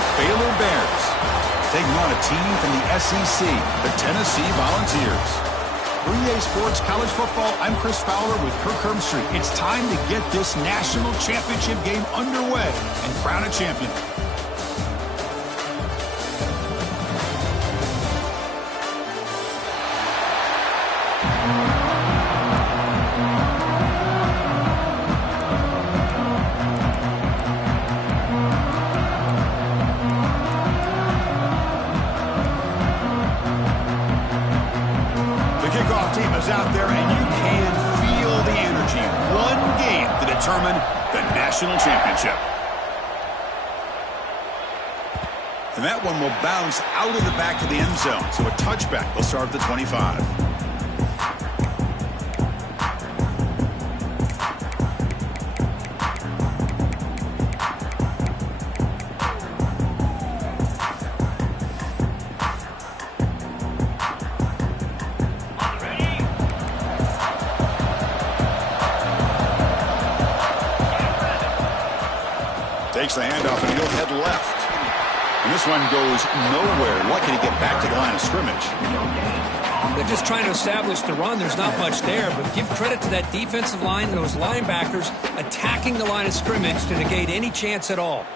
the Baylor Bears, taking on a team from the SEC, the Tennessee Volunteers. For EA Sports College Football, I'm Chris Fowler with Kirk Herbstreit. It's time to get this national championship game underway and crown a champion. Out there, and you can feel the energy. One game to determine the national championship. And that one will bounce out of the back of the end zone. So a touchback will start at the 25. Takes the handoff and he'll head left. And this one goes nowhere. Lucky to get back to the line of scrimmage. They're just trying to establish the run. There's not much there, but give credit to that defensive line and those linebackers attacking the line of scrimmage to negate any chance at all.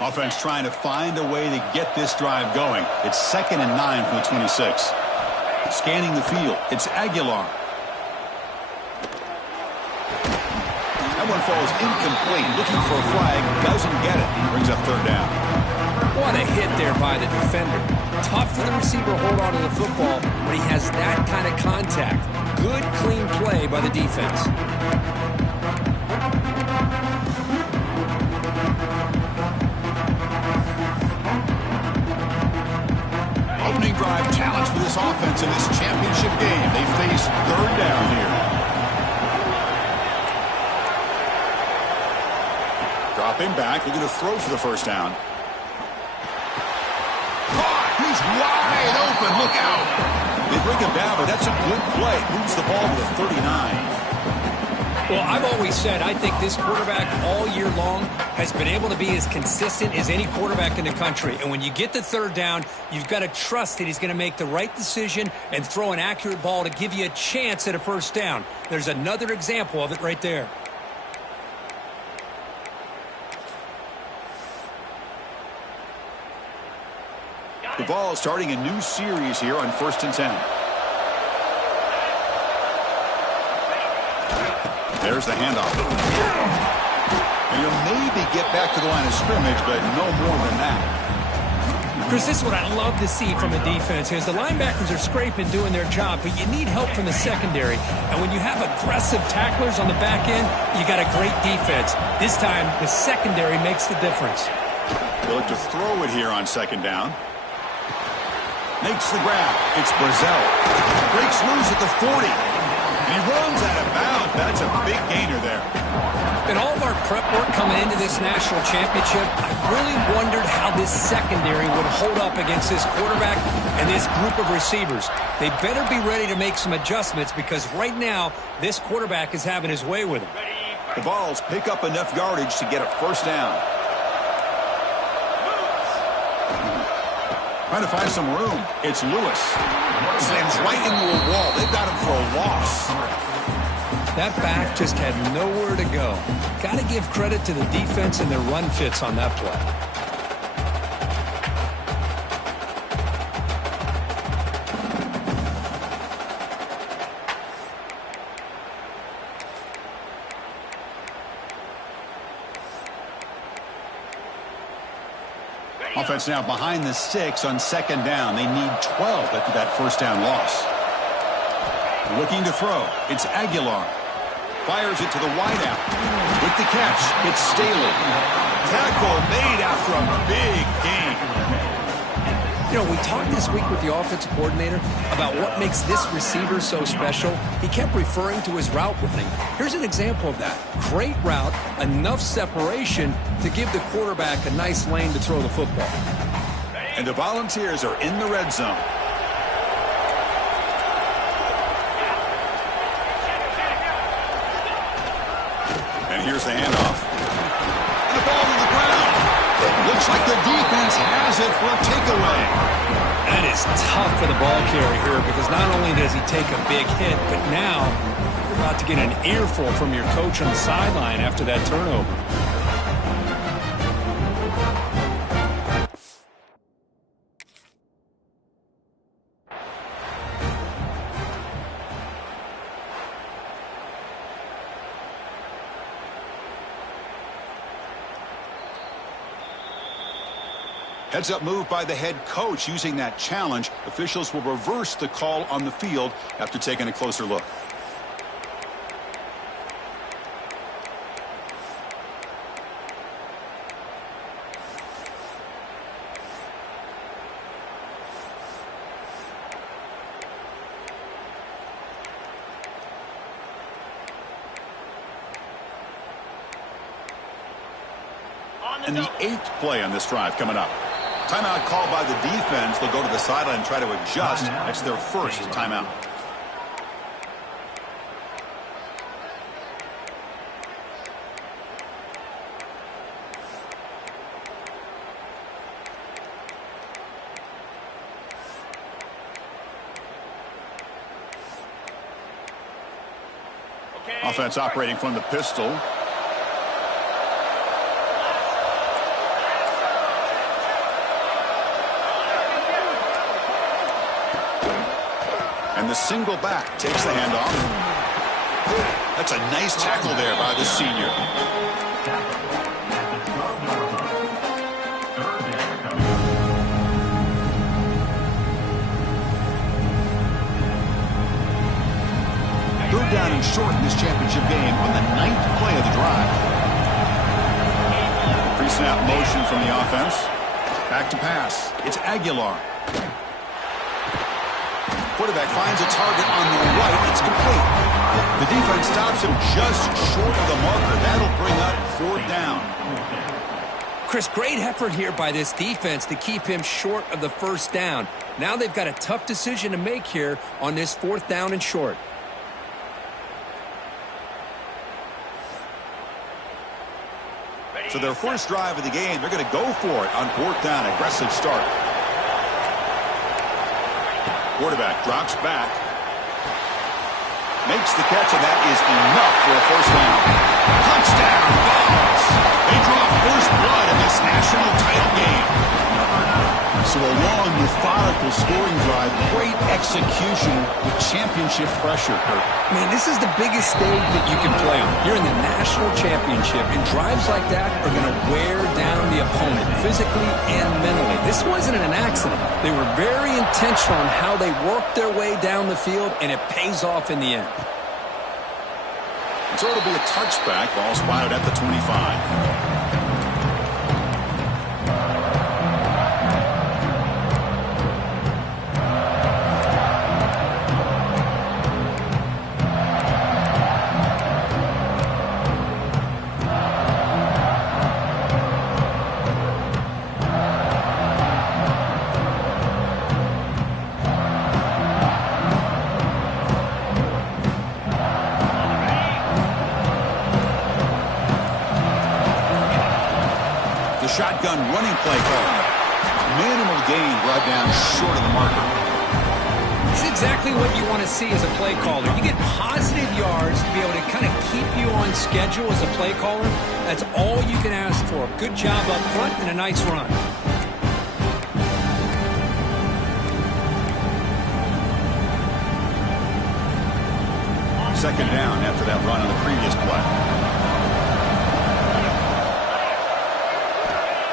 Offense trying to find a way to get this drive going. It's 2nd and 9 from the 26. Scanning the field. It's Aguilar. That one falls incomplete. Looking for a flag. Doesn't get it. Brings up 3rd down. What a hit there by the defender. Tough for the receiver to hold on to the football when he has that kind of contact. Good, clean play by the defense. Opening drive challenge for this offense in this championship game. They face 3rd down here. Dropping back, looking to throw for the 1st down. Caught! He's wide open. Look out! They bring him down, but that's a good play. Moves the ball to the 39. Well, I've always said I think this quarterback all year long has been able to be as consistent as any quarterback in the country. And when you get the 3rd down, you've got to trust that he's going to make the right decision and throw an accurate ball to give you a chance at a 1st down. There's another example of it right there. The ball starting a new series here on 1st and 10. There's the handoff. And he'll maybe get back to the line of scrimmage, but no more than that. Chris, this is what I love to see from a defense is the linebackers are scraping, doing their job, but you need help from the secondary. And when you have aggressive tacklers on the back end, you got a great defense. This time, the secondary makes the difference. They'll look to throw it here on 2nd down. Makes the grab. It's Brazil. Breaks loose at the 40. And he runs out of bounds. That's a big gainer there. In all of our prep work coming into this national championship, I really wondered how this secondary would hold up against this quarterback and this group of receivers. They better be ready to make some adjustments because right now, this quarterback is having his way with them. The Vols pick up enough yardage to get a 1st down. Trying to find some room. It's Lewis. Slams right into a wall. They've got him for a loss. That back just had nowhere to go. Got to give credit to the defense and their run fits on that play. Offense now behind the 6 on 2nd down. They need 12 after that 1st down loss. Looking to throw. It's Aguilar. Fires it to the wideout. With the catch, it's Staley. Tackle made after a big gain. You know, we talked this week with the offensive coordinator about what makes this receiver so special. He kept referring to his route running. Here's an example of that. Great route, enough separation to give the quarterback a nice lane to throw the football. And the Volunteers are in the red zone. And here's the handoff. And the ball to the ground. It looks like the defense has it for a takeaway. That is tough for the ball carrier here because not only does he take a big hit, but now you're about to get an earful from your coach on the sideline after that turnover. Heads-up move by the head coach using that challenge. Officials will reverse the call on the field after taking a closer look. And the 8th play on this drive coming up. Timeout called by the defense. They'll go to the sideline and try to adjust. That's their first timeout. Offense operating from the pistol. And the single back takes the handoff. That's a nice tackle there by the senior. Third down and short in this championship game on the 9th play of the drive. Pre-snap motion from the offense. Back to pass. It's Aguilar. Quarterback finds a target on the right. It's complete. The defense stops him just short of the marker. That'll bring up 4th down. Chris, great effort here by this defense to keep him short of the 1st down. Now they've got a tough decision to make here on this 4th down and short. So their first drive of the game, they're going to go for it on 4th down. Aggressive start. Quarterback drops back. Makes the catch, and that is enough for a 1st down. Touchdown, Vols! They draw first blood in this national title game. So a long, methodical scoring drive. Great execution with championship pressure, Kurt. Man, this is the biggest stage that you can play on. You're in the national championship, and drives like that are going to wear down the opponent physically and mentally. This wasn't an accident. They were very intentional on how they worked their way down the field, and it pays off in the end. So it'll be a touchback. Ball spotted at the 25. Shotgun running play call. Minimal gain brought down short of the marker. It's exactly what you want to see as a play caller. You get positive yards to be able to kind of keep you on schedule as a play caller. That's all you can ask for. Good job up front and a nice run. Second down after that run on the previous play.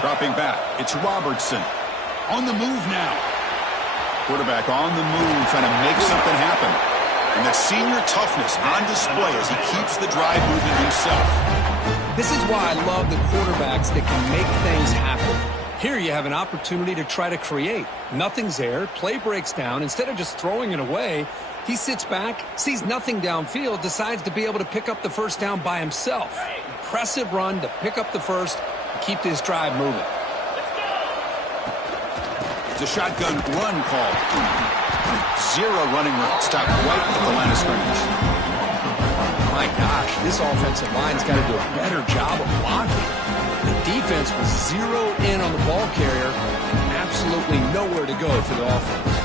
Dropping back, it's Robertson. On the move now. Quarterback on the move, trying to make something happen. And that senior toughness on display as he keeps the drive moving himself. This is why I love the quarterbacks that can make things happen. Here you have an opportunity to try to create. Nothing's there, play breaks down. Instead of just throwing it away, he sits back, sees nothing downfield, decides to be able to pick up the 1st down by himself. Impressive run to pick up the 1st. Keep this drive moving. It's a shotgun run call. 0 running room. Stop right at the line of scrimmage. My gosh, this offensive line's got to do a better job of blocking. The defense was zeroed in on the ball carrier and absolutely nowhere to go for the offense.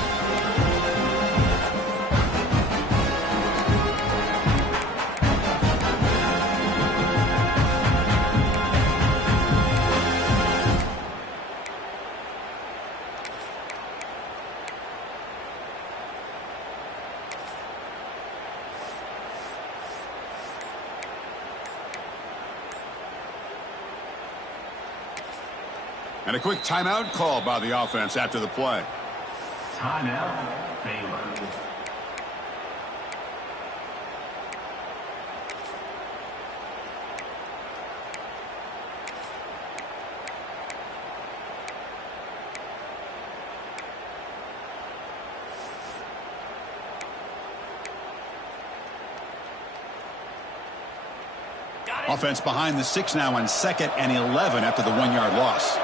And a quick timeout call by the offense after the play. Timeout, Baylor. Offense behind the 6 now on 2nd and 11 after the 1-yard loss.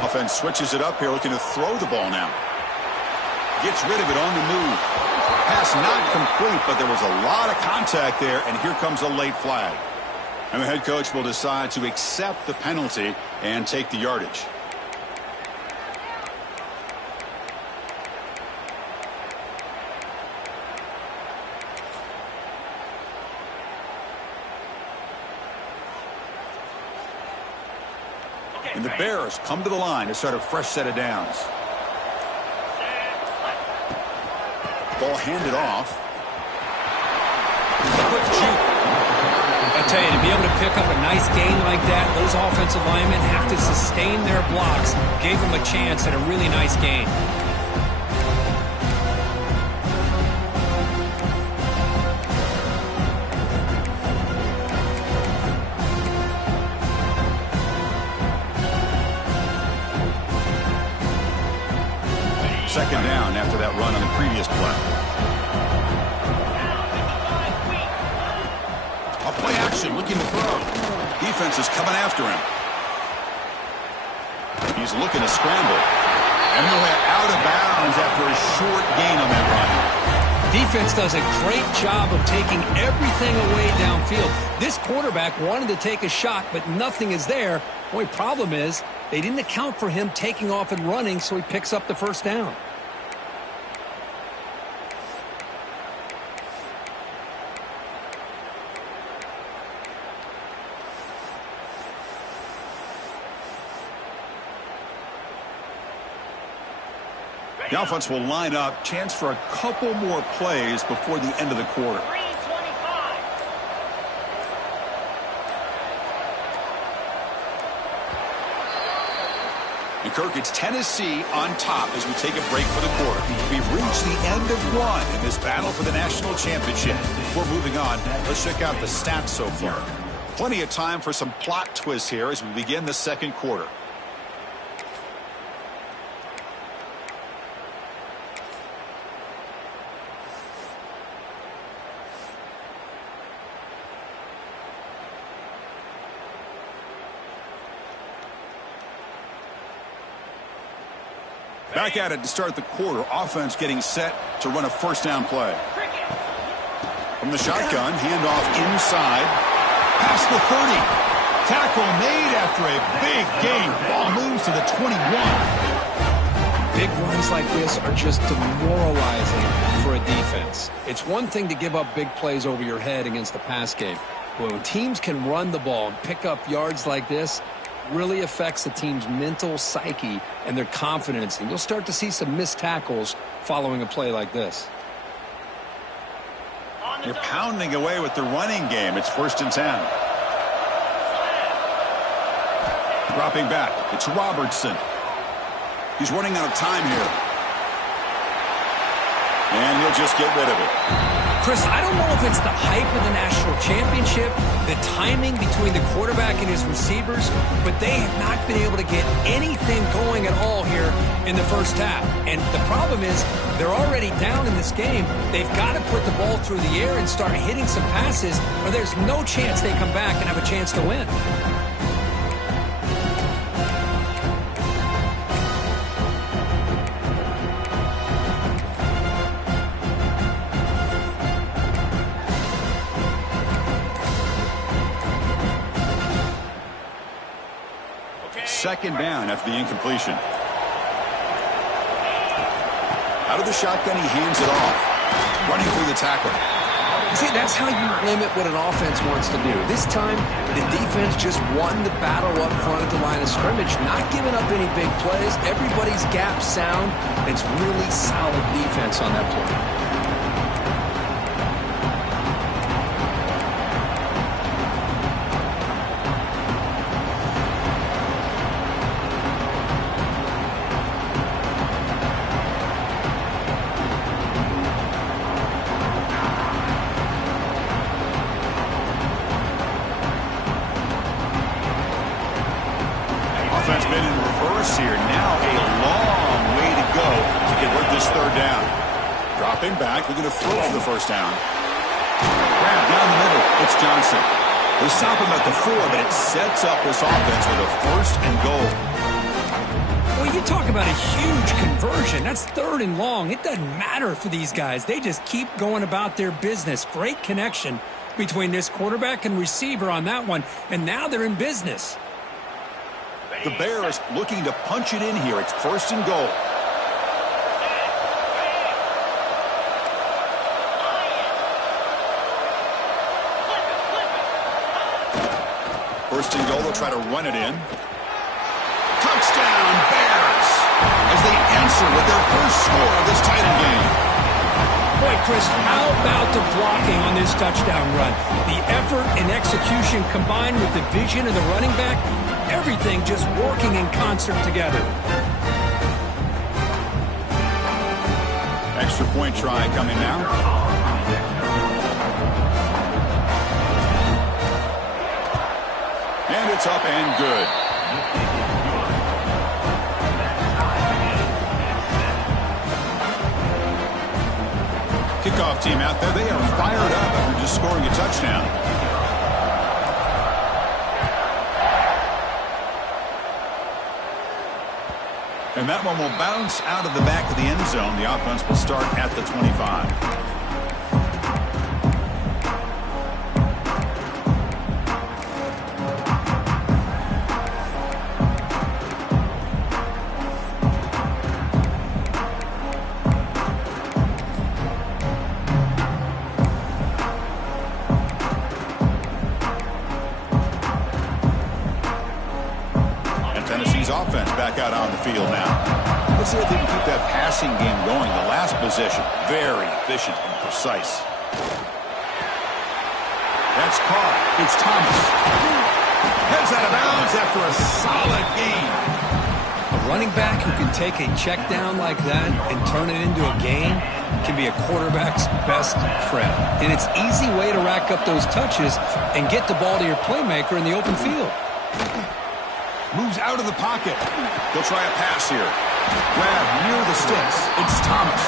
Offense switches it up here, looking to throw the ball now. Gets rid of it on the move. Pass not complete, but there was a lot of contact there, and here comes a late flag. And the head coach will decide to accept the penalty and take the yardage. And the Bears come to the line to start a fresh set of downs. Ball handed off. Quick shoot. I tell you, to be able to pick up a nice gain like that, those offensive linemen have to sustain their blocks. Gave them a chance at a really nice gain. Second down after that run on the previous play. A play action, looking to throw. Defense is coming after him. He's looking to scramble. And he'll head out of bounds after a short gain on that run. Defense does a great job of taking everything away downfield. This quarterback wanted to take a shot, but nothing is there. The only problem is they didn't account for him taking off and running, so he picks up the first down. The offense will line up. Chance for a couple more plays before the end of the quarter. And Kirk, it's Tennessee on top as we take a break for the quarter. We've reached the end of one in this battle for the national championship. Before moving on, let's check out the stats so far. Plenty of time for some plot twists here as we begin the second quarter. Back at it to start the quarter. Offense getting set to run a first down play. From the shotgun, handoff inside. Past the 30. Tackle made after a big gain. Ball moves to the 21. Big runs like this are just demoralizing for a defense. It's one thing to give up big plays over your head against the pass game. But when teams can run the ball and pick up yards like this, really affects the team's mental psyche and their confidence. And you'll start to see some missed tackles following a play like this. You're pounding away with the running game. It's 1st and 10. Dropping back. It's Robertson. He's running out of time here. And he'll just get rid of it. Chris, I don't know if it's the hype of the national championship, the timing between the quarterback and his receivers, but they have not been able to get anything going at all here in the first half. And the problem is they're already down in this game. They've got to put the ball through the air and start hitting some passes, or there's no chance they come back and have a chance to win. second down after the incompletion. Out of the shotgun, he hands it off. Running through the tackle. See, that's how you limit what an offense wants to do. This time, the defense just won the battle up front at the line of scrimmage, not giving up any big plays. Everybody's gap sound. It's really solid defense on that play. Offense been in reverse here. Now a long way to go to convert this third down. Dropping back, looking to throw for the first down. Grab down the middle. It's Johnson. They stop him at the 4, but it sets up this offense with a first and goal. Well, you talk about a huge conversion. That's third and long. It doesn't matter for these guys. They just keep going about their business. Great connection between this quarterback and receiver on that one, and now they're in business. The Bears looking to punch it in here. It's first and goal. First and goal, they'll try to run it in. Touchdown, Bears! As they answer with their first score of this title game. Boy, Chris, how about the blocking on this touchdown run? The effort and execution combined with the vision of the running back, everything just working in concert together. Extra point try coming now. And it's up and good. Kickoff team out there, they are fired up after just scoring a touchdown. And that one will bounce out of the back of the end zone. The offense will start at the 25. Offense back out on the field now. Let's see if they can keep that passing game going. The last possession, very efficient and precise. That's caught. It's Thomas. Heads out of bounds after a solid gain. A running back who can take a check down like that and turn it into a gain can be a quarterback's best friend. And it's an easy way to rack up those touches and get the ball to your playmaker in the open field. Moves out of the pocket. They'll try a pass here. Grab near the sticks. It's Thomas.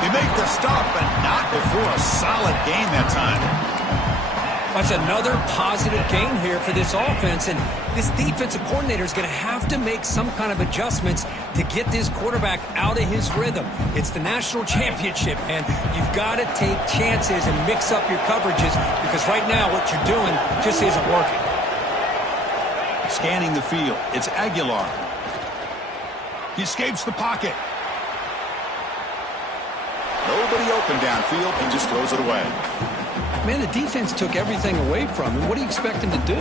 They make the stop, but not before a solid gain that time. That's another positive gain here for this offense, and this defensive coordinator is going to have to make some kind of adjustments to get this quarterback out of his rhythm. It's the national championship, and you've got to take chances and mix up your coverages because right now what you're doing just isn't working. Scanning the field. It's Aguilar. He escapes the pocket. Nobody open downfield. He just throws it away. Man, the defense took everything away from him. What do you expect him to do?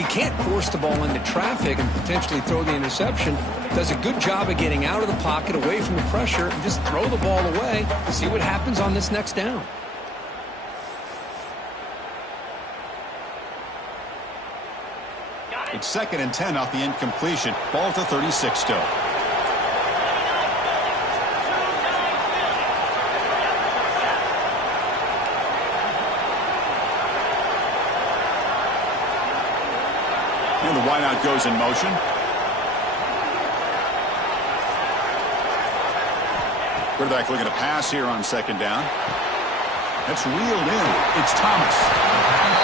He can't force the ball into traffic and potentially throw the interception. Does a good job of getting out of the pocket, away from the pressure, and just throw the ball away. See what happens on this next down. It's 2nd and 10 off the incompletion. Ball at the 36 still. And the wideout goes in motion. Quarterback looking to pass here on 2nd down. That's reeled in. It's Thomas.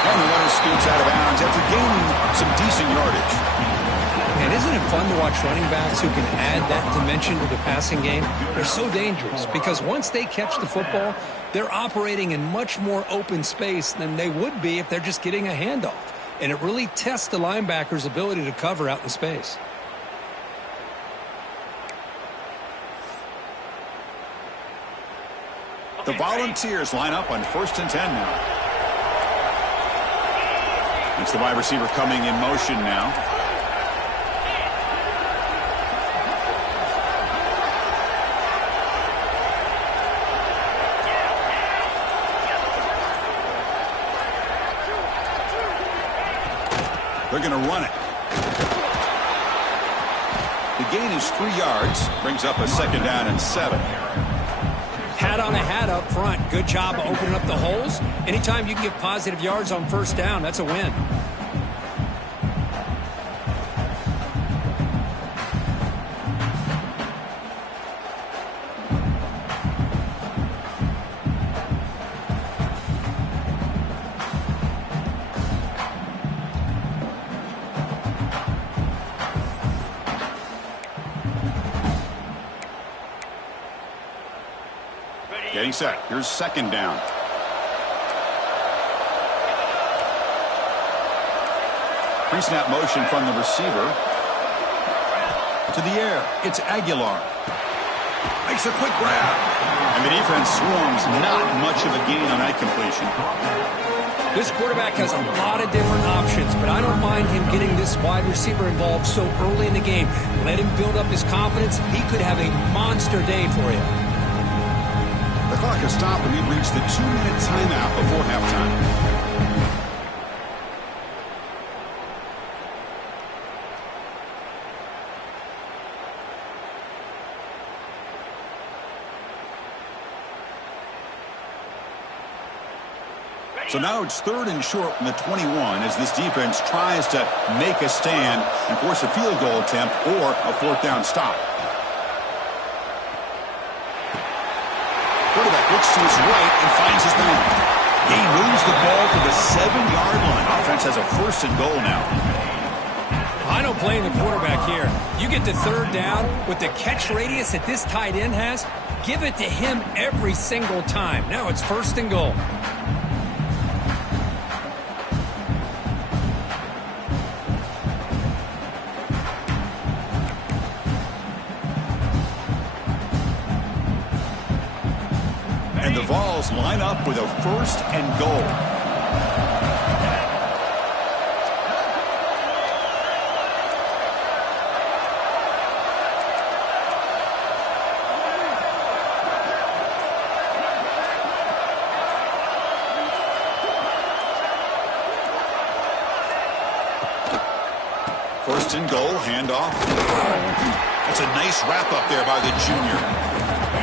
And the runner scoots out of bounds after gaining some decent yardage. And isn't it fun to watch running backs who can add that dimension to the passing game? They're so dangerous because once they catch the football, they're operating in much more open space than they would be if they're just getting a handoff. And it really tests the linebacker's ability to cover out in space. The Volunteers line up on 1st and 10 now. It's the wide receiver coming in motion now. They're going to run it. The gain is 3 yards. Brings up a 2nd down and 7. Hat on a hat up front. Good job opening up the holes. Anytime you can get positive yards on 1st down, that's a win. Getting set. Here's 2nd down. Pre-snap motion from the receiver. To the air. It's Aguilar. Makes a quick grab. And the defense swarms. Not much of a gain on that completion. This quarterback has a lot of different options, but I don't mind him getting this wide receiver involved so early in the game. Let him build up his confidence. He could have a monster day for you. The clock has stopped, and we've reached the 2-minute timeout before halftime. So now it's 3rd and short from the 21 as this defense tries to make a stand and force a field goal attempt or a 4th down stop. Quarterback looks to his right and finds his man. He moves the ball to the 7-yard line. Offense has a 1st and goal now. I don't blame the quarterback here. You get the 3rd down with the catch radius that this tight end has. Give it to him every single time. Now it's 1st and goal. And the Vols line up with a 1st and goal. First and goal, handoff. That's a nice wrap up there by the junior.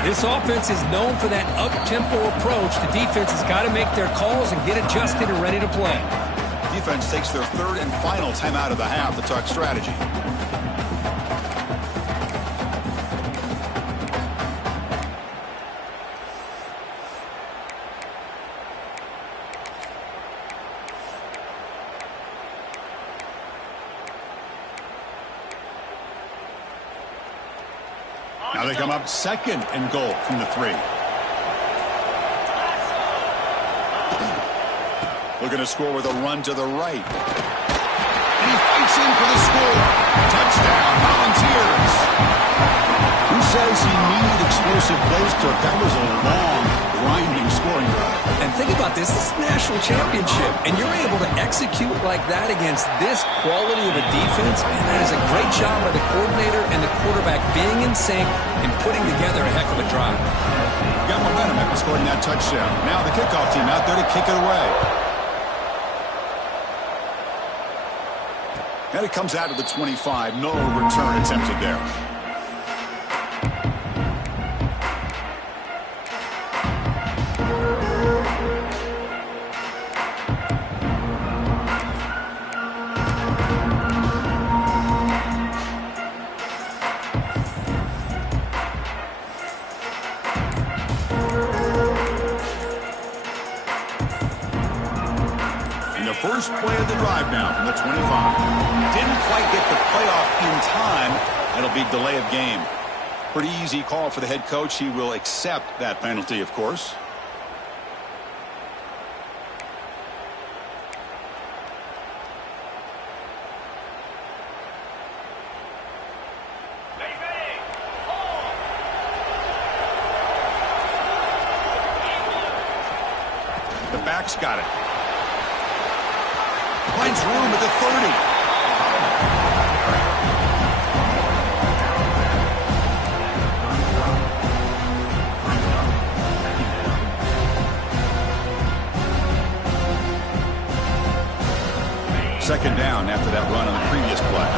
This offense is known for that up-tempo approach. The defense has got to make their calls and get adjusted and ready to play. Defense takes their 3rd and final timeout of the half to talk strategy. Now they come up 2nd and goal from the 3. Looking to score with a run to the right. And he fights in for the score. Touchdown, Volunteers. Who says he needed explosive plays, Kirk? That was a long, grinding scoring drive. And think about this. This is a national championship. And you're able to execute like that against this quality of a defense. And that is a great job by the coordinator and the quarterback being in sync and putting together a heck of a drive. Got momentum after scoring that touchdown. Now the kickoff team out there to kick it away. And it comes out to the 25. No return attempted there. First play of the drive now from the 25. Didn't quite get the playoff in time. It'll be delay of game. Pretty easy call for the head coach. He will accept that penalty, of course. back's got it. Finds room at the 30. Second down after that run on the previous play.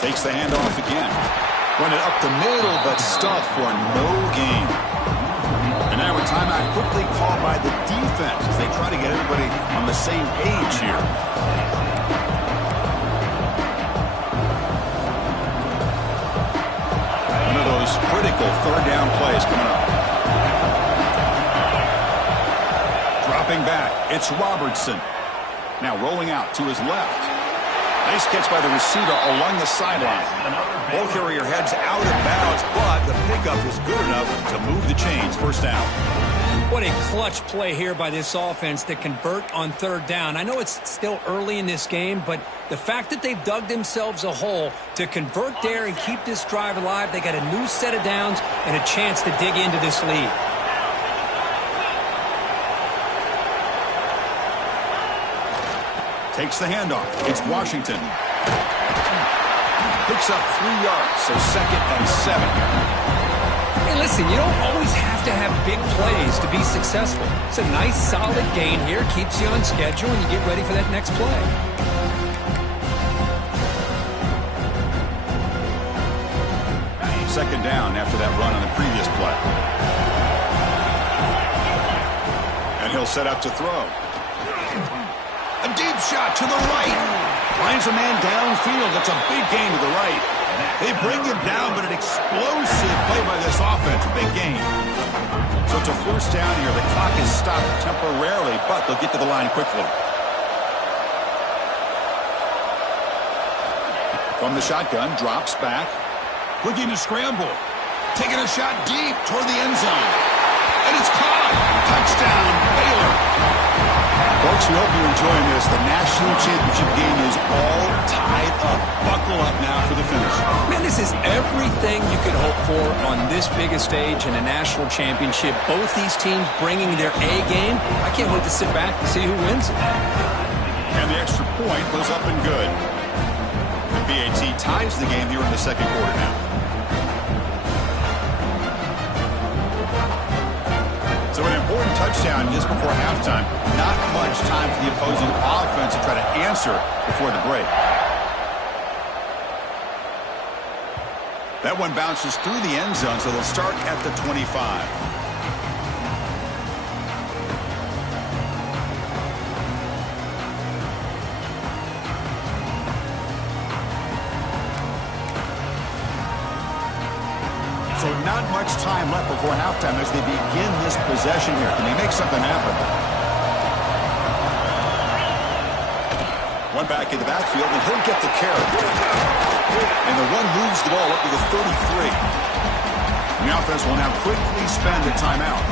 Takes the handoff again. Run it up the middle, but stuffed for no gain. And now a timeout quickly called by the defense as they try to get everybody on the same page here. One of those critical third down plays coming up. Dropping back, it's Robertson. Now rolling out to his left. Nice catch by the receiver along the sideline. Ball carrier heads out of bounds, but the pickup is good enough to move the chains. First down. What a clutch play here by this offense to convert on third down. I know it's still early in this game, but the fact that they've dug themselves a hole to convert there and keep this drive alive, they got a new set of downs and a chance to dig into this lead. Takes the handoff. It's Washington. Picks up 3 yards, so 2nd and 7. Hey, listen, you don't always have to have big plays to be successful. It's a nice, solid gain here. Keeps you on schedule, and you get ready for that next play. Second down after that run on the previous play. And he'll set up to throw. A deep shot to the right. Finds a man downfield. That's a big gain to the right. They bring him down, but an explosive play by this offense. Big gain. So it's a first down here. The clock is stopped temporarily, but they'll get to the line quickly. From the shotgun, drops back. Looking to scramble. Taking a shot deep toward the end zone. And it's caught. Touchdown, Baylor. Folks, we hope you're enjoying this. The national championship game is all tied up. Buckle up now for the finish. Man, this is everything you could hope for on this biggest stage in a national championship. Both these teams bringing their A game. I can't wait to sit back and see who wins it. And the extra point goes up and good. The BAT ties the game here in the second quarter now. So an important touchdown just before halftime. Not much time for the opposing offense to try to answer before the break. That one bounces through the end zone, so they'll start at the 25. So not much time left before halftime as they begin this possession here. Can they make something happen? One back in the backfield, and he'll get the carry. And the run moves the ball up to the 33. And the offense will now quickly spend a timeout.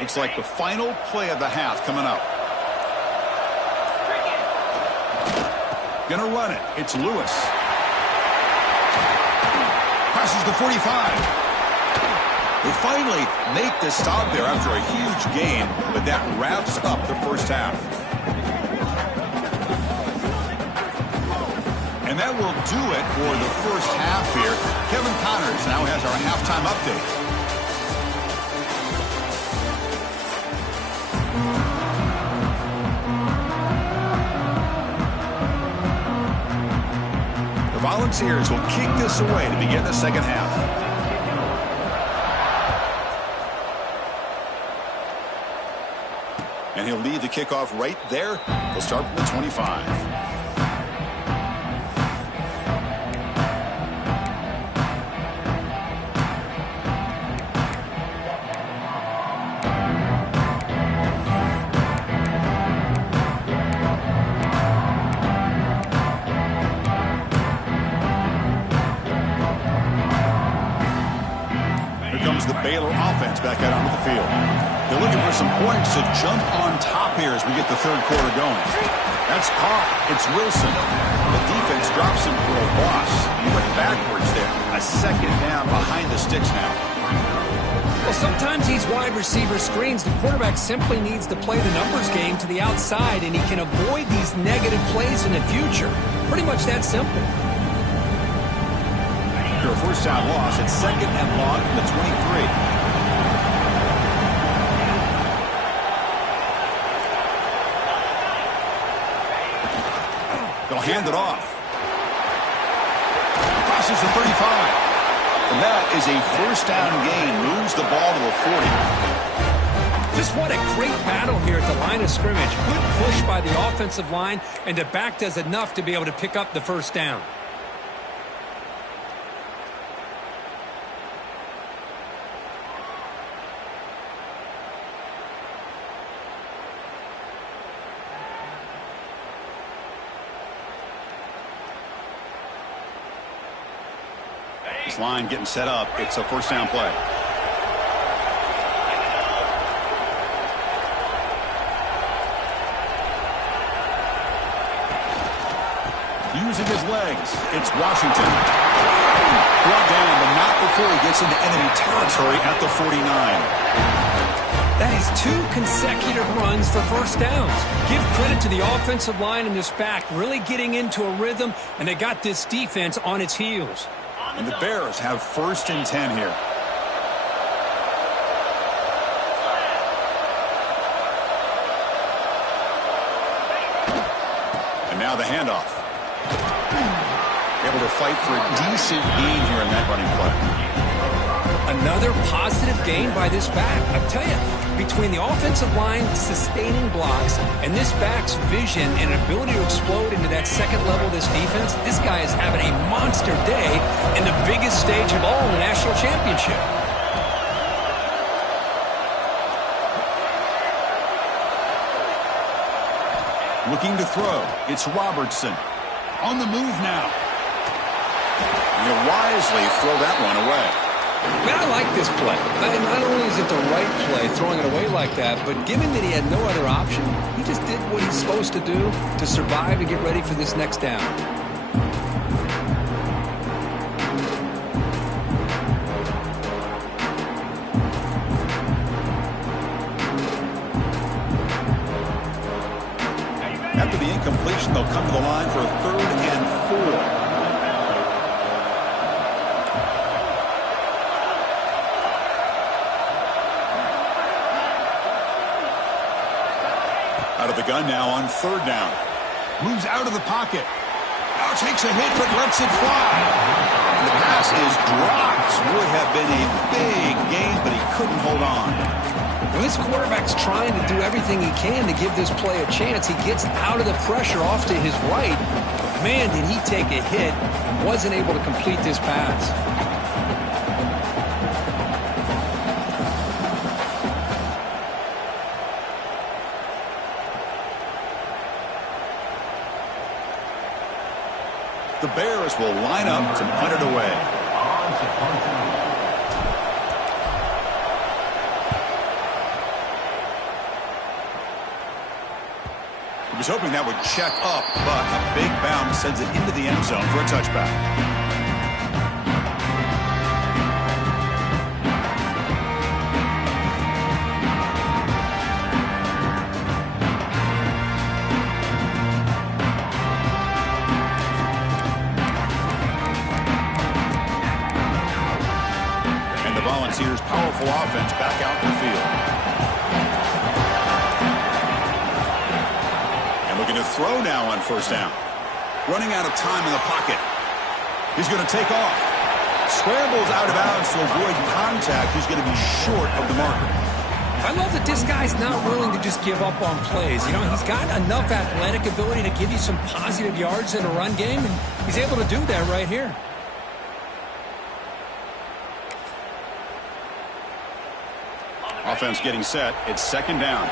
Looks like the final play of the half coming up. Gonna run it. It's Lewis. Passes the 45. They finally make the stop there after a huge gain, but that wraps up the first half. And that will do it for the first half here. Kevin Connors now has our halftime update. The Volunteers will kick this away to begin the second half. And he'll lead the kickoff right there. They'll start from the 25. the Baylor offense back out onto the field. They're looking for some points to jump on top here as we get the third quarter going. That's caught. It's Wilson. The defense drops him for a loss. He went backwards there. A second down behind the sticks now. Well, sometimes these wide receiver screens, the quarterback simply needs to play the numbers game to the outside, and he can avoid these negative plays in the future. Pretty much that simple. After a first down loss, it's second and long from the 23. They'll hand it off. Crosses the 35. And that is a first down gain. Moves the ball to the 40. Just what a great battle here at the line of scrimmage. Good push by the offensive line, and the back does enough to be able to pick up the first down. This line getting set up. It's a first down play. Using his legs, it's Washington. Brought down, but not before he gets into enemy territory at the 49. That is 2 consecutive runs for first downs. Give credit to the offensive line and this back really getting into a rhythm, and they got this defense on its heels. And the Bears have first and 10 here. And now the handoff. Able to fight for a decent gain here in that running play. Another positive gain by this back. I tell you, between the offensive line sustaining blocks and this back's vision and ability to explode into that second level of this defense, this guy is having a monster day in the biggest stage of all, the national championship. Looking to throw. It's Robertson. On the move now. He'll wisely throw that one away. Man, I like this play. Not only is it the right play, throwing it away like that, but given that he had no other option, he just did what he's supposed to do to survive and get ready for this next down. After the incompletion, they'll come to the line for a 3rd and 4. Out of the gun now on 3rd down. Moves out of the pocket. Now takes a hit but lets it fly. And the pass is dropped. Would have been a big gain, but he couldn't hold on. When this quarterback's trying to do everything he can to give this play a chance, he gets out of the pressure off to his right. But man, did he take a hit and wasn't able to complete this pass. The Bears will line up to punt it away. He was hoping that would check up, but a big bounce sends it into the end zone for a touchback. Volunteers' powerful offense back out in the field. And looking to throw now on 1st down. Running out of time in the pocket. He's going to take off. Scrambles out of bounds to avoid contact. He's going to be short of the marker. I love that this guy's not willing to just give up on plays. You know, he's got enough athletic ability to give you some positive yards in a run game, and he's able to do that right here. Offense getting set. It's 2nd down.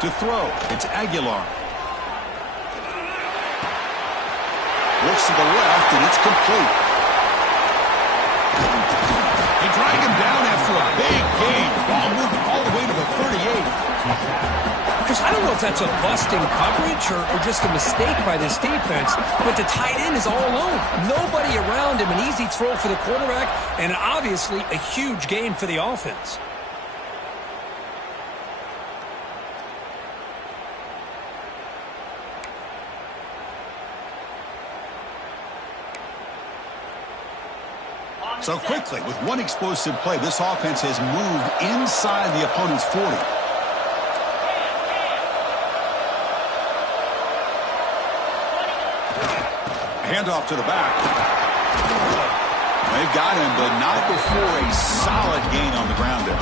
To throw, it's Aguilar. Looks to the left, and it's complete. if that's a busting coverage or just a mistake by this defense, but the tight end is all alone. Nobody around him, an easy throw for the quarterback, and obviously a huge gain for the offense. So quickly, with one explosive play, this offense has moved inside the opponent's 40. Handoff to the back. They've got him, but not before a solid gain on the ground there.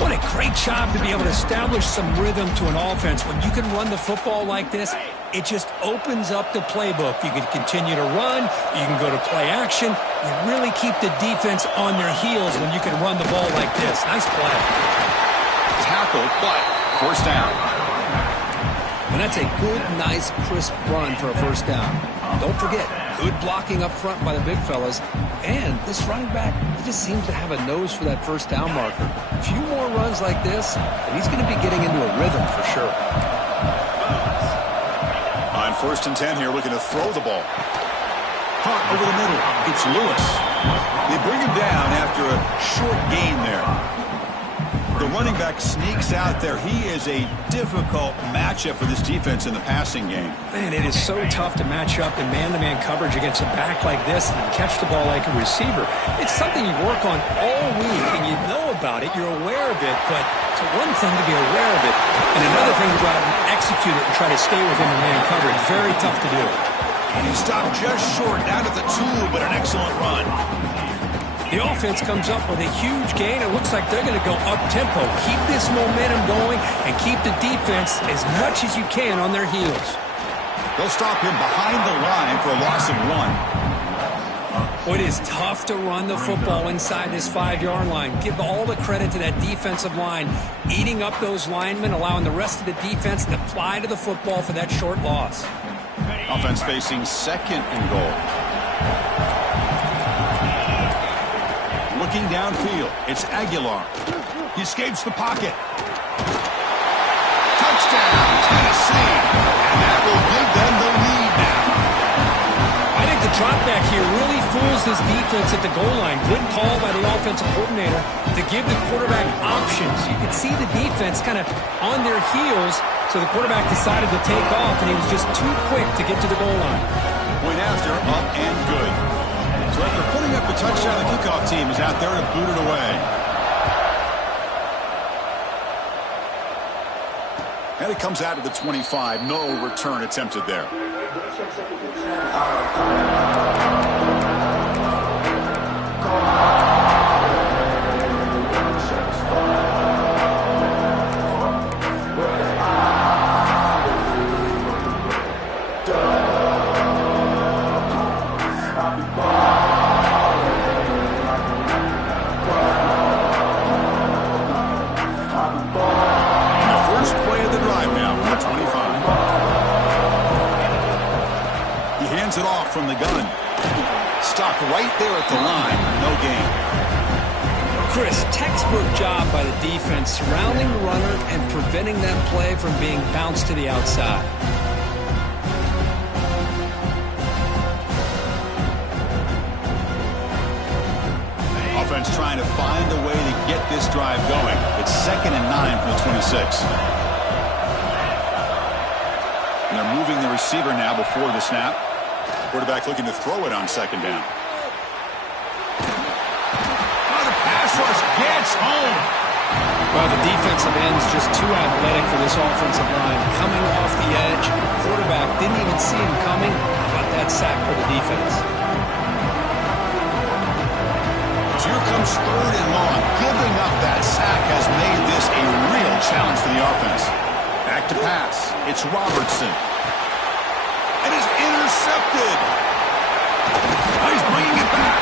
What a great job to be able to establish some rhythm to an offense. When you can run the football like this, it just opens up the playbook. You can continue to run. You can go to play action. You really keep the defense on their heels when you can run the ball like this. Nice play. Tackled, but first down. And that's a good, nice, crisp run for a first down. Don't forget, good blocking up front by the big fellas. And this running back, he just seems to have a nose for that first down marker. A few more runs like this, and he's going to be getting into a rhythm for sure. On 1st and 10 here, looking to throw the ball. Caught over the middle. It's Lewis. They bring him down after a short gain there. The running back sneaks out there. He is a difficult matchup for this defense in the passing game. Man, it is so tough to match up in man-to-man coverage against a back like this and catch the ball like a receiver. It's something you work on all week, and you know about it. You're aware of it, but it's one thing to be aware of it, and another thing to go out and execute it and try to stay within the man coverage. Very tough to do. And he stopped just short, down at the 2, but an excellent run. The offense comes up with a huge gain. It looks like they're going to go up-tempo. Keep this momentum going and keep the defense as much as you can on their heels. They'll stop him behind the line for a loss of 1. Well, it is tough to run the football inside this 5-yard line. Give all the credit to that defensive line, eating up those linemen, allowing the rest of the defense to fly to the football for that short loss. Offense facing 2nd and goal. Looking downfield, it's Aguilar. He escapes the pocket. Touchdown, Tennessee. And that will give them the lead now. I think the drop back here really fools this defense at the goal line. Good call by the offensive coordinator to give the quarterback options. You could see the defense kind of on their heels, so the quarterback decided to take off, and he was just too quick to get to the goal line. Point after, up and good. So after putting up the touchdown, the kickoff team is out there to boot it away. And it comes out of the 25. No return attempted there. It off from the gun. Stopped right there at the line. No gain. Chris, textbook job by the defense surrounding the runner and preventing that play from being bounced to the outside. Offense trying to find a way to get this drive going. It's 2nd and 9 for the 26. And they're moving the receiver now before the snap. Quarterback looking to throw it on 2nd down. Oh, the pass rush gets home. Well, the defensive end's just too athletic for this offensive line. Coming off the edge, quarterback didn't even see him coming. How about that sack for the defense? So here comes 3rd and long. Giving up that sack has made this a real challenge for the offense. Back to pass. It's Robertson. And is intercepted. Now he's bringing it back.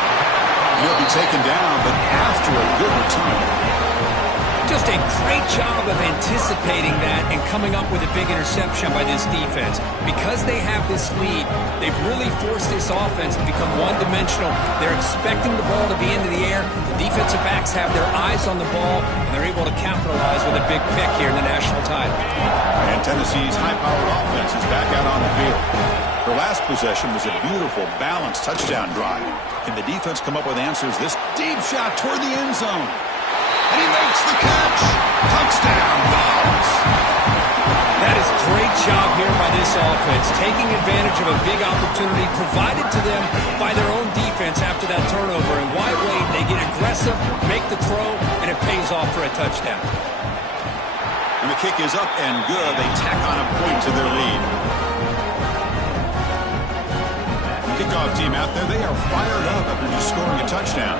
He'll be taken down, but after a good return. Just a great job of anticipating that and coming up with a big interception by this defense. Because they have this lead, they've really forced this offense to become one-dimensional. They're expecting the ball to be into the air. The defensive backs have their eyes on the ball, and they're able to capitalize with a big pick here in the national title. And Tennessee's high-powered offense is back out on the field. Their last possession was a beautiful, balanced touchdown drive. Can the defense come up with answers? This deep shot toward the end zone. And he makes the catch. Touchdown, Vols. That is great job here by this offense, taking advantage of a big opportunity provided to them by their own defense after that turnover. And why wait? They get aggressive, make the throw, and it pays off for a touchdown. And the kick is up and good. They tack on a point to their lead. Kickoff team out there, they are fired up after just scoring a touchdown.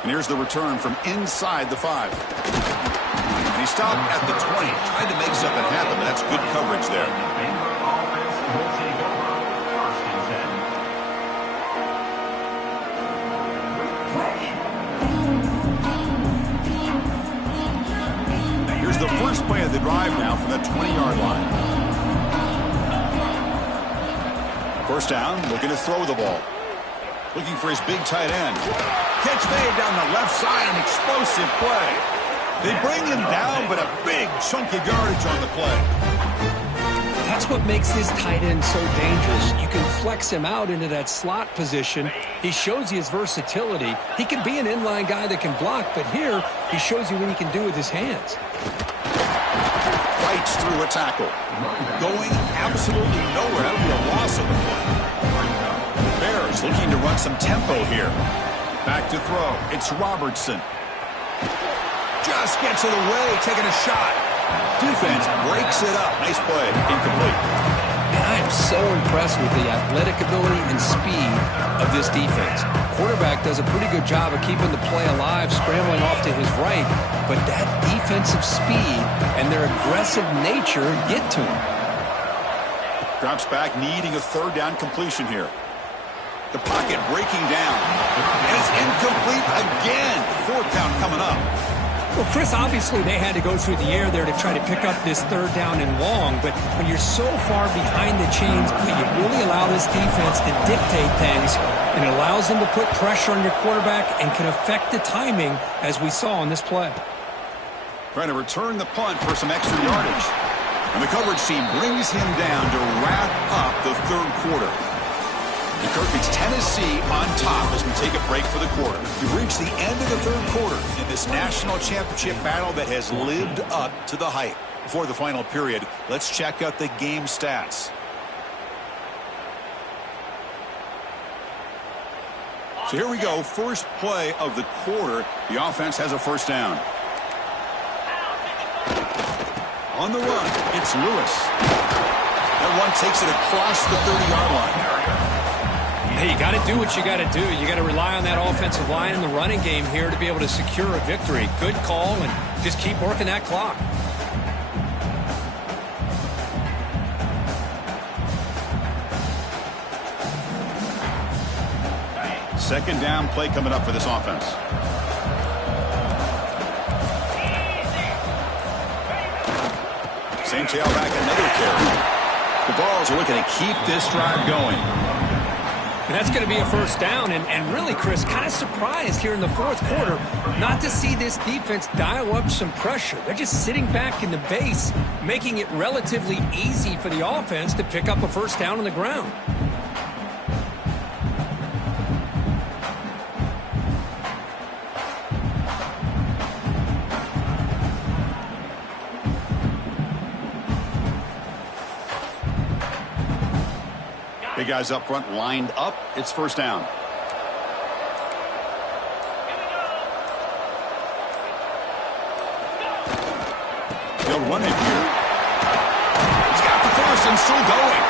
And here's the return from inside the 5. And he stopped at the 20, tried to make something happen, but that's good coverage there. Here's the first play of the drive now from the 20-yard line. First down, looking to throw the ball. Looking for his big tight end. Catch made down the left side, an explosive play. They bring him down, but a big chunk of yardage on the play. That's what makes this tight end so dangerous. You can flex him out into that slot position. He shows you his versatility. He can be an inline guy that can block, but here he shows you what he can do with his hands. Fights through a tackle. Going absolutely nowhere. That would be a loss of the play. Bears looking to run some tempo here. Back to throw. It's Robertson. Just gets it away, taking a shot. Defense breaks it up. Nice play. Incomplete. And I am so impressed with the athletic ability and speed of this defense. Quarterback does a pretty good job of keeping the play alive, scrambling off to his right, but that defensive speed and their aggressive nature get to him. Drops back, needing a third down completion here. The pocket breaking down. And it's incomplete again. Fourth down coming up. Well, Chris, obviously they had to go through the air there to try to pick up this third down and long, but when you're so far behind the chains, you really allow this defense to dictate things, and it allows them to put pressure on your quarterback and can affect the timing, as we saw on this play. Trying to return the punt for some extra yardage. And the coverage team brings him down to wrap up the third quarter. And Kirk, it's Tennessee on top as we take a break for the quarter. We've reached the end of the third quarter in this national championship battle that has lived up to the hype. Before the final period, let's check out the game stats. So here we go. First play of the quarter. The offense has a first down. On the run, it's Lewis. That one takes it across the 30-yard line. Hey, you got to do what you got to do. You got to rely on that offensive line in the running game here to be able to secure a victory. Good call, and just keep working that clock. Second down play coming up for this offense. Same tailback, another carry. The Vols are looking to keep this drive going. And that's going to be a first down. And really, Chris, kind of surprised here in the fourth quarter not to see this defense dial up some pressure. They're just sitting back in the base, making it relatively easy for the offense to pick up a first down on the ground. Big guys up front lined up. It's first down. They'll run it here. He's got the first and still going.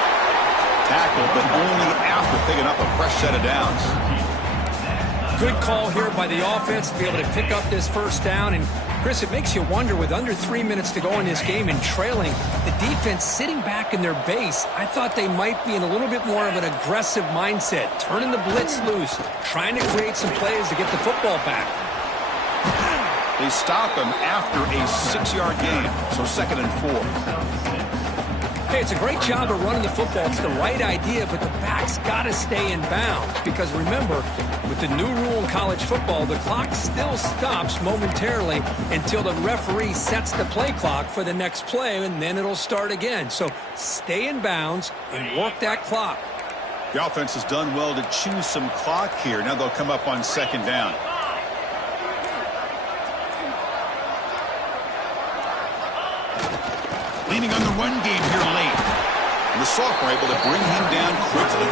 Tackle, but only after picking up a fresh set of downs. Good call here by the offense to be able to pick up this first down. And, Chris, it makes you wonder, with under 3 minutes to go in this game and trailing, the defense sitting back in their base, I thought they might be in a little bit more of an aggressive mindset, turning the blitz loose, trying to create some plays to get the football back. They stop him after a 6-yard gain, so 2nd and 4. Hey, it's a great job of running the football. It's the right idea, but the back's got to stay in bounds. Because remember, with the new rule in college football, the clock still stops momentarily until the referee sets the play clock for the next play, and then it'll start again. So stay in bounds and work that clock. The offense has done well to choose some clock here. Now they'll come up on 2nd down. Leaning on the run game here late. And the sophomore able to bring him down quickly.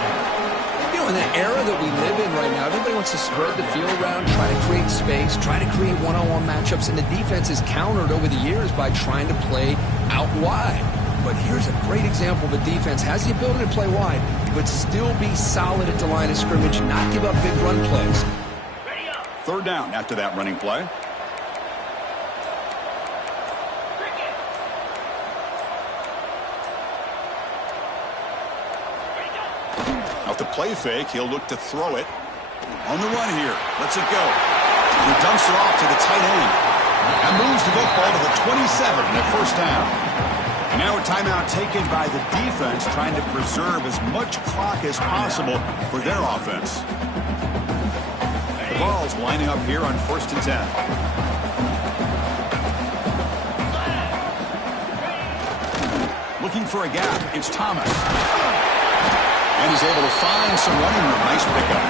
You know, in the era that we live in right now, everybody wants to spread the field around, try to create space, try to create one-on-one matchups, and the defense is countered over the years by trying to play out wide. But here's a great example of a defense has the ability to play wide, but still be solid at the line of scrimmage, not give up big run plays. 3rd down after that running play. Off the play fake, he'll look to throw it. On the run here, lets it go. He dumps it off to the tight end. And moves the football to the 27 and a 1st down. And now a timeout taken by the defense, trying to preserve as much clock as possible for their offense. The ball's lining up here on 1st and 10. Looking for a gap, it's Thomas. And he's able to find some running room. Nice pickup.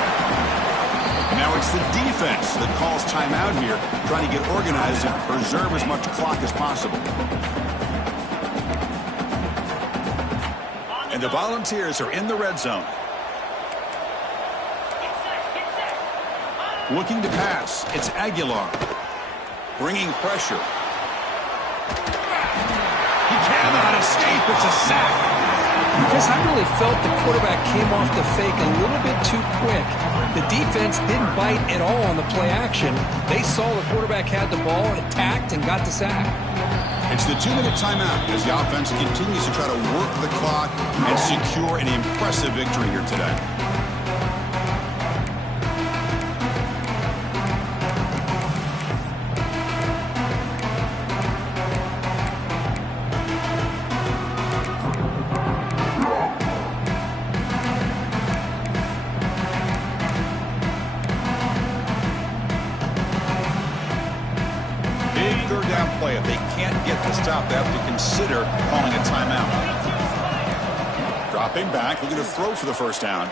Now it's the defense that calls timeout here, trying to get organized and preserve as much clock as possible. And the Volunteers are in the red zone. Looking to pass. It's Aguilar. Bringing pressure. He cannot escape. It's a sack. Because I really felt the quarterback came off the fake a little bit too quick. The defense didn't bite at all on the play action. They saw the quarterback had the ball, attacked, and got the sack. It's the 2-minute timeout as the offense continues to try to work the clock and secure an impressive victory here today. Play. If they can't get the stop, they have to consider calling a timeout. Dropping back, looking to throw for the 1st down.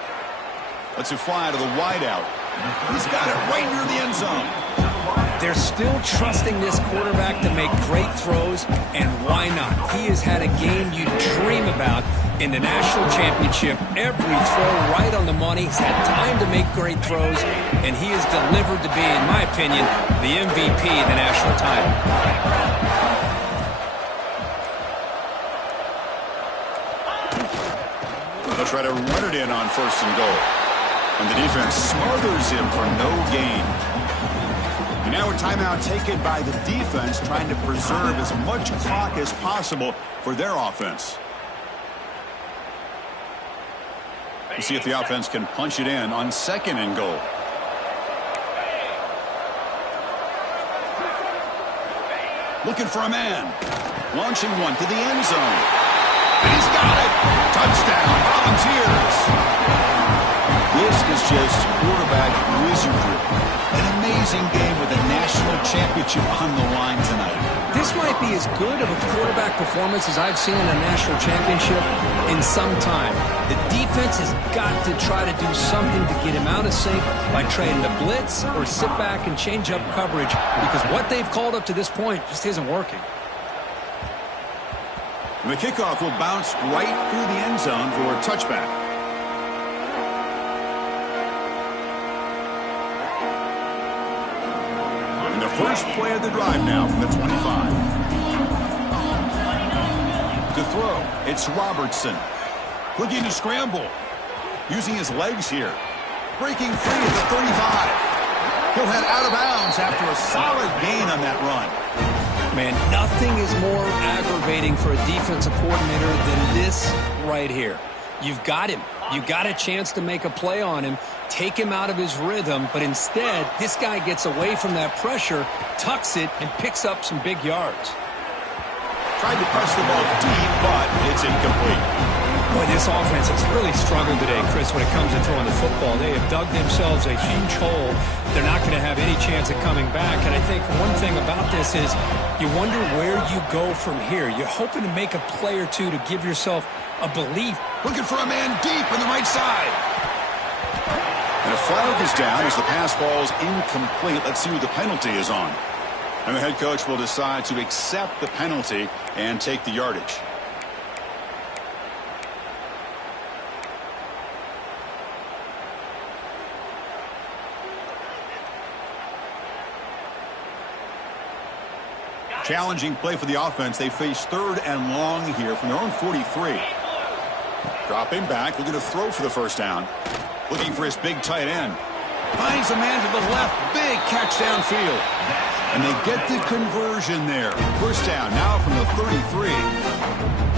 Lets it fly to the wideout. He's got it right near the end zone. They're still trusting this quarterback to make great throws, and why not? He has had a game you dream about in the national championship. Every throw right on the money. He's had time to make great throws, and he has delivered to be, in my opinion, the MVP of the national title. They'll try to run it in on 1st and goal. And the defense smothers him for no gain. And now a timeout taken by the defense, trying to preserve as much clock as possible for their offense. We'll see if the offense can punch it in on 2nd and goal. Looking for a man. Launching one to the end zone. And he's got it. Touchdown, Volunteers. This is just quarterback wizardry. An amazing game with a national championship on the line tonight. This might be as good of a quarterback performance as I've seen in a national championship in some time. The defense has got to try to do something to get him out of sync by trying to blitz or sit back and change up coverage, because what they've called up to this point just isn't working. The kickoff will bounce right through the end zone for a touchback. And the first play of the drive now from the 25. To throw, it's Robertson. Looking to scramble. Using his legs here. Breaking free at the 35. He'll head out of bounds after a solid gain on that run. Man, nothing is more aggravating for a defensive coordinator than this right here. You've got him. You got a chance to make a play on him, take him out of his rhythm, but instead, this guy gets away from that pressure, tucks it, and picks up some big yards. Tried to press the ball deep, but it's incomplete. Boy, this offense has really struggled today, Chris, when it comes to throwing the football. They have dug themselves a huge hole. They're not going to have any chance of coming back. And I think one thing about this is you wonder where you go from here. You're hoping to make a play or two to give yourself a belief. Looking for a man deep on the right side. And a flag is down as the pass falls incomplete. Let's see who the penalty is on. And the head coach will decide to accept the penalty and take the yardage. Challenging play for the offense. They face 3rd and long here from their own 43. Dropping back, looking to throw for the first down. Looking for his big tight end. Finds a man to the left. Big catch downfield. And they get the conversion there. First down now from the 33.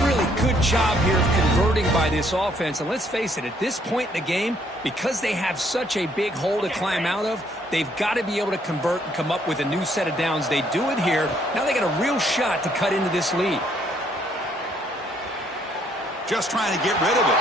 Really good job here of converting by this offense. And let's face it, at this point in the game, because they have such a big hole to climb out of, they've got to be able to convert and come up with a new set of downs. They do it here. Now they got a real shot to cut into this lead. Just trying to get rid of it.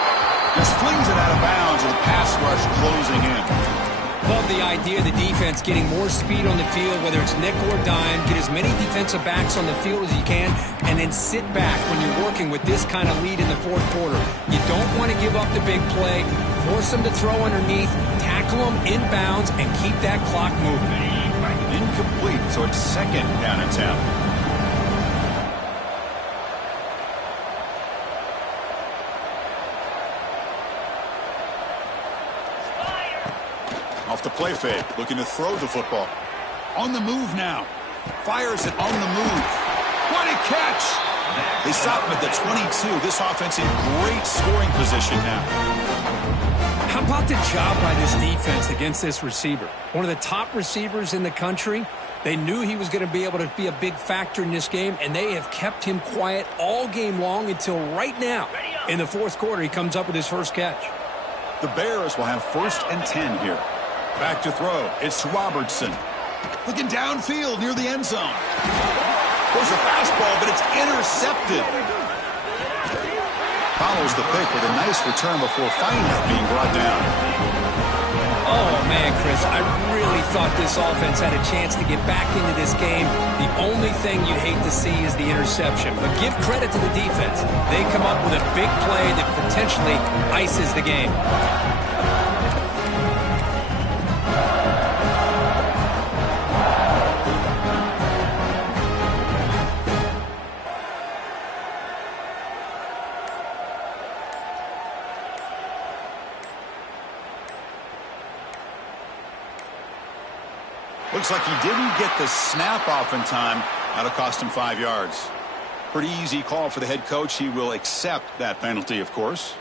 Just flings it out of bounds with a pass rush closing in. Love the idea of the defense getting more speed on the field, whether it's nickel or dime. Get as many defensive backs on the field as you can, and then sit back when you're working with this kind of lead in the fourth quarter. You don't want to give up the big play. Force them to throw underneath, tackle them in bounds, and keep that clock moving. Incomplete, so it's 2nd down and 10. Off the play fake, looking to throw the football. On the move now. Fires it on the move. What a catch! They stop him at the 22. This offense in great scoring position now. How about the job by this defense against this receiver? One of the top receivers in the country. They knew he was going to be able to be a big factor in this game, and they have kept him quiet all game long until right now. In the fourth quarter, he comes up with his first catch. The Bears will have 1st and 10 here. Back to throw. It's Robertson. Looking downfield near the end zone. There's a fastball, but it's intercepted. Follows the pick with a nice return before finally being brought down. Oh, man, Chris, I really thought this offense had a chance to get back into this game. The only thing you'd hate to see is the interception. But give credit to the defense. They come up with a big play that potentially ices the game. Looks like he didn't get the snap off in time. That'll cost him 5 yards. Pretty easy call for the head coach. He will accept that penalty, of course.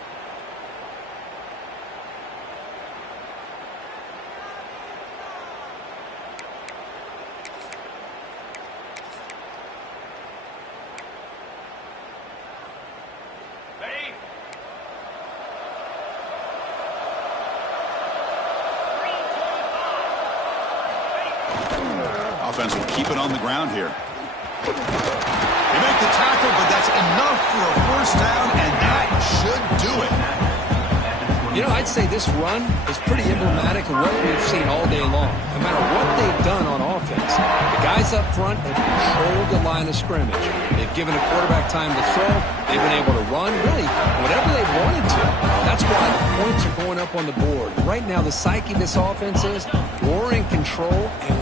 Offense will keep it on the ground here. They make the tackle, but that's enough for a first down, and that should do it. You know, I'd say this run is pretty emblematic of what we've seen all day long. No matter what they've done on offense, the guys up front have controlled the line of scrimmage. They've given the quarterback time to throw. They've been able to run, really, whatever they've wanted to. That's why the points are going up on the board. Right now, the psyche of this offense is we're in control, and